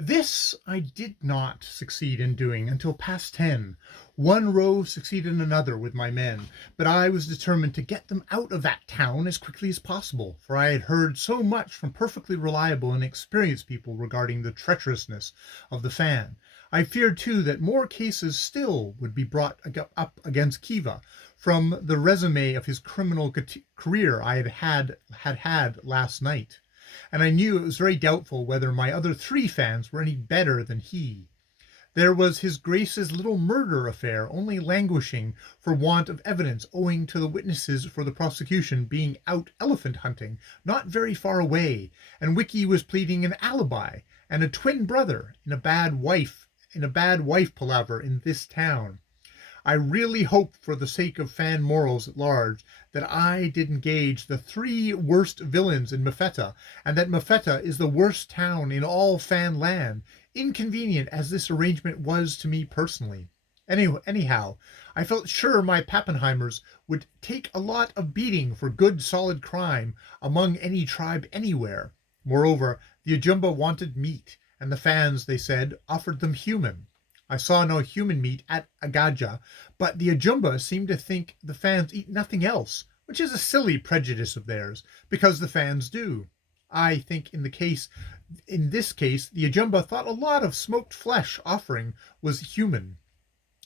This I did not succeed in doing until past 10. One row succeeded in another with my men, but I was determined to get them out of that town as quickly as possible, for I had heard so much from perfectly reliable and experienced people regarding the treacherousness of the Fan. I feared too that more cases still would be brought up against Kiva from the resume of his criminal career I had last night, and I knew it was very doubtful whether my other three fans were any better than he. There was his Grace's little murder affair only languishing for want of evidence owing to the witnesses for the prosecution being out elephant hunting not very far away, and Wiki was pleading an alibi and a twin brother in a bad wife palaver in this town. I really hope for the sake of fan morals at large that I did engage the three worst villains in Mafetta, and that Mafetta is the worst town in all fan land, inconvenient as this arrangement was to me personally. Anyhow, I felt sure my Pappenheimers would take a lot of beating for good solid crime among any tribe anywhere. Moreover, the Ajumba wanted meat, and the fans, they said, offered them human. I saw no human meat at Agaja, but the Ajumba seemed to think the fans eat nothing else, which is a silly prejudice of theirs, because the fans do. I think in this case, the Ajumba thought a lot of smoked flesh offering was human.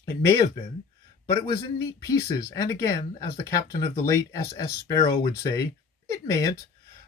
It may have been, but it was in neat pieces, and again, as the captain of the late SS Sparrow would say, it mayn't.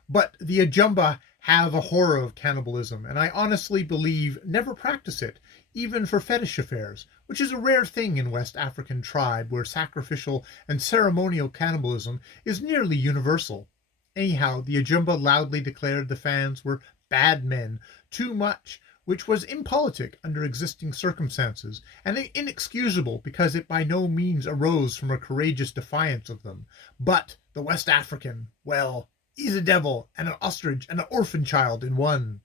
But the Ajumba have a horror of cannibalism, and I honestly believe never practice it, even for fetish affairs, which is a rare thing in West African tribe where sacrificial and ceremonial cannibalism is nearly universal. Anyhow, the Ajumba loudly declared the fans were bad men, too much, which was impolitic under existing circumstances, and inexcusable because it by no means arose from a courageous defiance of them. But the West African, well, he's a devil and an ostrich and an orphan child in one.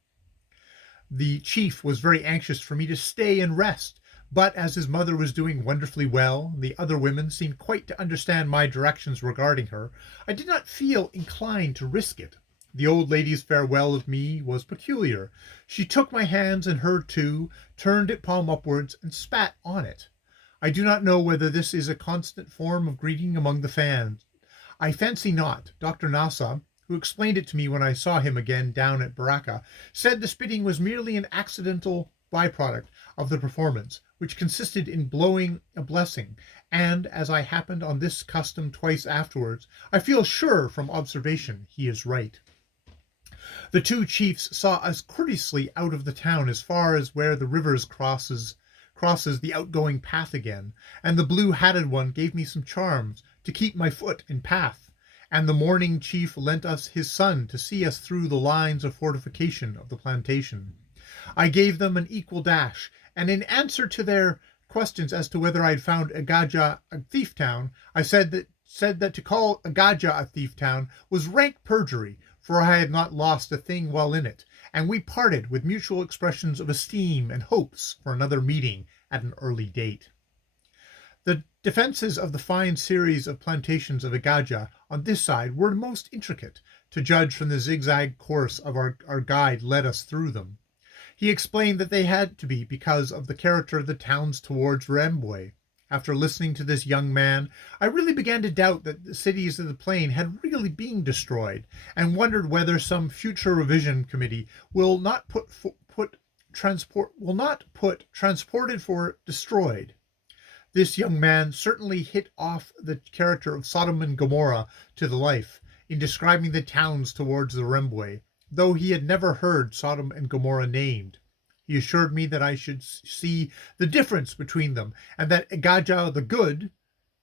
The chief was very anxious for me to stay and rest, but as his mother was doing wonderfully well, and the other women seemed quite to understand my directions regarding her, I did not feel inclined to risk it. The old lady's farewell of me was peculiar. She took my hands in her two, turned it palm upwards, and spat on it. I do not know whether this is a constant form of greeting among the fans. I fancy not. Dr. Nasa, who explained it to me when I saw him again down at Baraka, said the spitting was merely an accidental byproduct of the performance, which consisted in blowing a blessing, and as I happened on this custom twice afterwards, I feel sure from observation he is right. The two chiefs saw us courteously out of the town as far as where the river crosses the outgoing path again, and the blue-hatted one gave me some charms to keep my foot in path, and the mourning chief lent us his son to see us through the lines of fortification of the plantation. I gave them an equal dash, and in answer to their questions as to whether I had found Agaja a thief town, I said that to call Agaja a thief town was rank perjury, for I had not lost a thing while in it, and we parted with mutual expressions of esteem and hopes for another meeting at an early date. The defences of the fine series of plantations of Agaja on this side were most intricate, to judge from the zigzag course of our guide led us through them. He explained that they had to be because of the character of the towns towards Rambouillet. After listening to this young man, I really began to doubt that the cities of the plain had really been destroyed, and wondered whether some future revision committee will not put transported for destroyed. This young man certainly hit off the character of Sodom and Gomorrah to the life in describing the towns towards the Rembwe, though he had never heard Sodom and Gomorrah named. He assured me that I should see the difference between them, and that Agaja the good,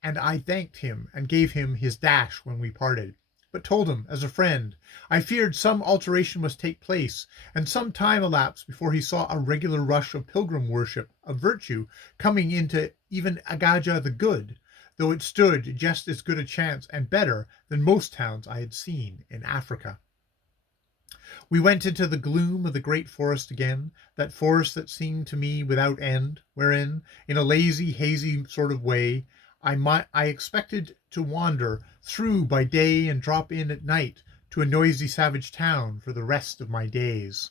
and I thanked him and gave him his dash when we parted, but told him, as a friend, I feared some alteration must take place, and some time elapsed before he saw a regular rush of pilgrim worship of virtue coming into even Agaja the good, though it stood just as good a chance and better than most towns I had seen in Africa. We went into the gloom of the great forest again, that forest that seemed to me without end, wherein, in a lazy, hazy sort of way, I expected to wander through by day and drop in at night to a noisy savage town for the rest of my days.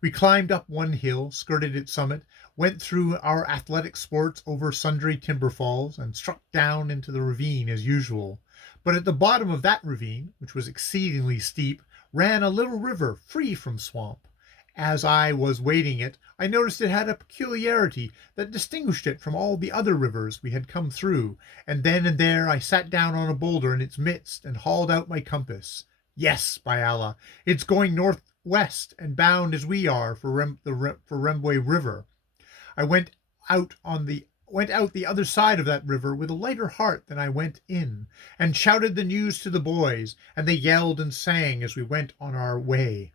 We climbed up one hill, skirted its summit, went through our athletic sports over sundry timber falls, and struck down into the ravine as usual. But at the bottom of that ravine, which was exceedingly steep, ran a little river free from swamp. As I was wading it, I noticed it had a peculiarity that distinguished it from all the other rivers we had come through, and then and there I sat down on a boulder in its midst and hauled out my compass. Yes, by Allah, it's going northwest and bound as we are for Rembwe River. I went out the other side of that river with a lighter heart than I went in, and shouted the news to the boys, and they yelled and sang as we went on our way.